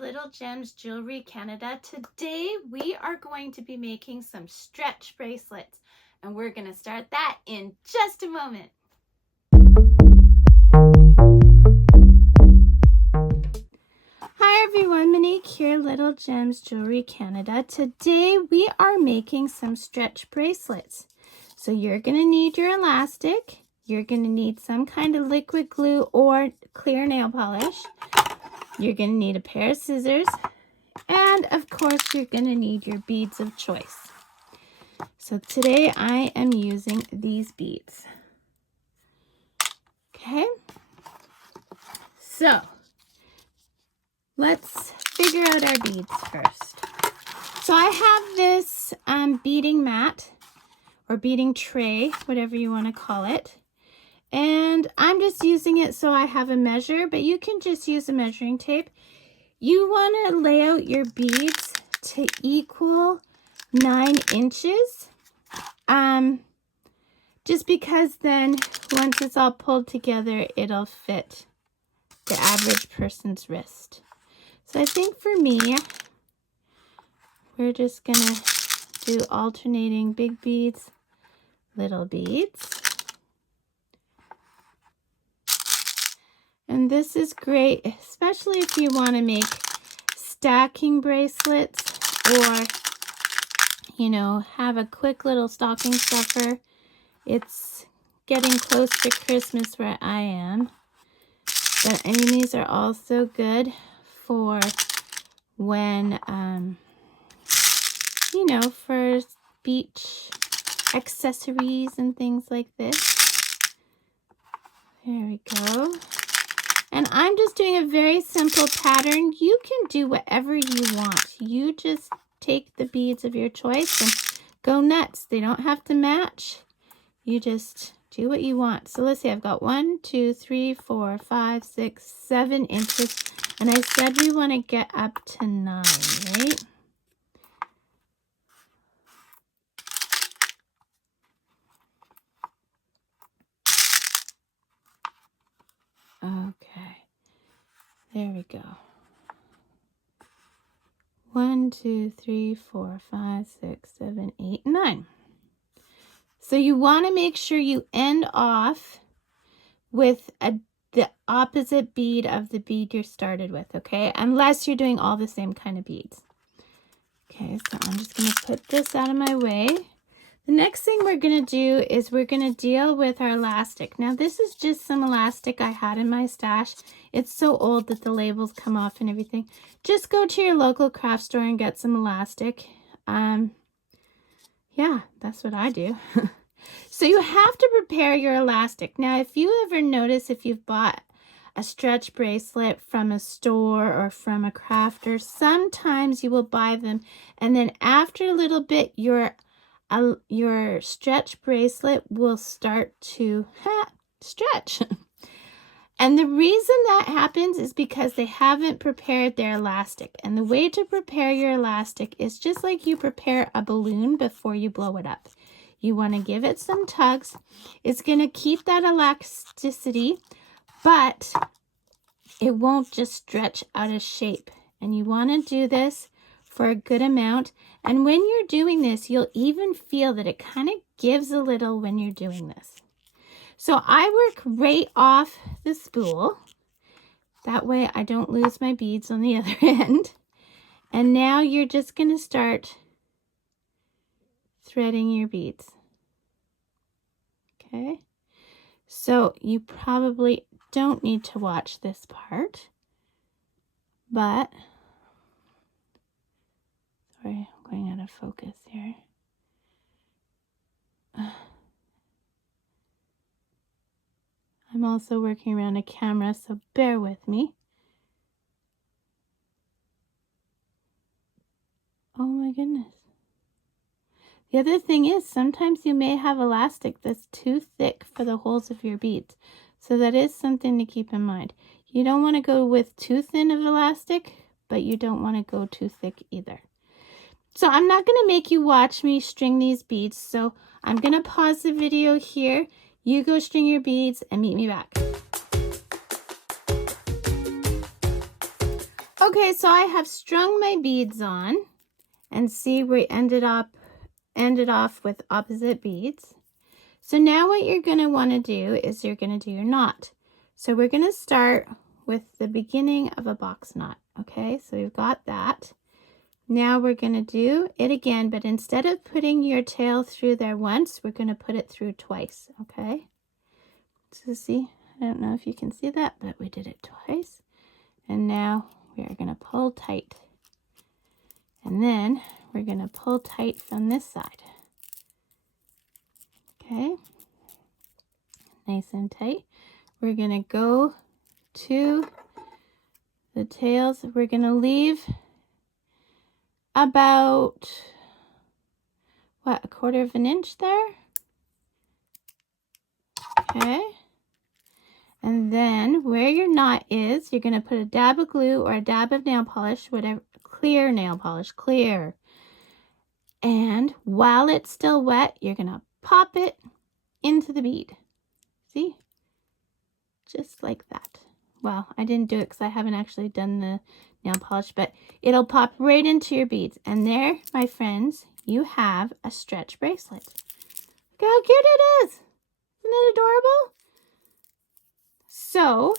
Little Gems Jewelry Canada. Today we are going to be making some stretch bracelets, and we're going to start that in just a moment. Hi everyone, Monique here, Little Gems Jewelry Canada. Today we are making some stretch bracelets. So you're going to need your elastic, you're going to need some kind of liquid glue or clear nail polish. You're going to need a pair of scissors, and of course you're going to need your beads of choice. So today I am using these beads. Okay, so let's figure out our beads first. So I have this beading mat or beading tray, whatever you want to call it. And I'm just using it so I have a measure, but you can just use a measuring tape. You want to lay out your beads to equal 9 inches. Just because then once it's all pulled together, it'll fit the average person's wrist. So I think for me, we're just gonna do alternating big beads, little beads. And this is great, especially if you want to make stacking bracelets or, you know, have a quick little stocking stuffer. It's getting close to Christmas where I am. But I mean, these are also good for when, you know, for beach accessories and things like this. There we go. And I'm just doing a very simple pattern. You can do whatever you want. You just take the beads of your choice and go nuts. They don't have to match. You just do what you want. So let's see, I've got 1, 2, 3, 4, 5, 6, 7 inches. And I said we want to get up to 9, right? Okay, there we go. 1, 2, 3, 4, 5, 6, 7, 8, 9. So you want to make sure you end off with the opposite bead of the bead you started with, okay? Unless you're doing all the same kind of beads. Okay, so I'm just going to put this out of my way. The next thing we're going to do is we're going to deal with our elastic. Now this is just some elastic I had in my stash. It's so old that the labels come off and everything. Just go to your local craft store and get some elastic. Yeah, that's what I do. So you have to prepare your elastic. Now if you ever notice, if you've bought a stretch bracelet from a store or from a crafter, sometimes you will buy them and then after a little bit your stretch bracelet will start to stretch. And the reason that happens is because they haven't prepared their elastic. And the way to prepare your elastic is just like you prepare a balloon before you blow it up. You want to give it some tugs. It's going to keep that elasticity, but it won't just stretch out of shape. And you want to do this for a good amount. And when you're doing this, you'll even feel that it kind of gives a little when you're doing this. So I work right off the spool. That way I don't lose my beads on the other end. And now you're just going to start threading your beads. Okay. So you probably don't need to watch this part, but sorry, I'm going out of focus here. I'm also working around a camera, so bear with me. Oh my goodness. The other thing is sometimes you may have elastic that's too thick for the holes of your beads. So that is something to keep in mind. You don't want to go with too thin of elastic, but you don't want to go too thick either. So I'm not going to make you watch me string these beads. So I'm going to pause the video here. You go string your beads and meet me back. Okay, so I have strung my beads on, and see we ended off with opposite beads. So now what you're going to want to do is you're going to do your knot. So we're going to start with the beginning of a box knot. Okay, so we've got that. Now we're going to do it again, but instead of putting your tail through there once, we're going to put it through twice. Okay, so see, I don't know if you can see that, but we did it twice. And now we are going to pull tight. And then we're going to pull tight from this side. Okay, nice and tight. We're going to go to the tails. We're going to leave about, what, a quarter of an inch there? Okay. And then where your knot is, you're going to put a dab of glue or a dab of nail polish, whatever, clear nail polish, clear. And while it's still wet, you're going to pop it into the bead. See? Just like that. Well, I didn't do it because I haven't actually done the nail polish, but it'll pop right into your beads. And there, my friends, you have a stretch bracelet. Look how cute it is. Isn't it adorable? So,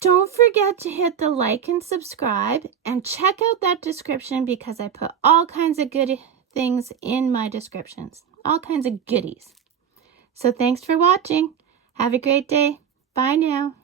don't forget to hit the like and subscribe and check out that description because I put all kinds of good things in my descriptions. All kinds of goodies. So thanks for watching. Have a great day. Bye now.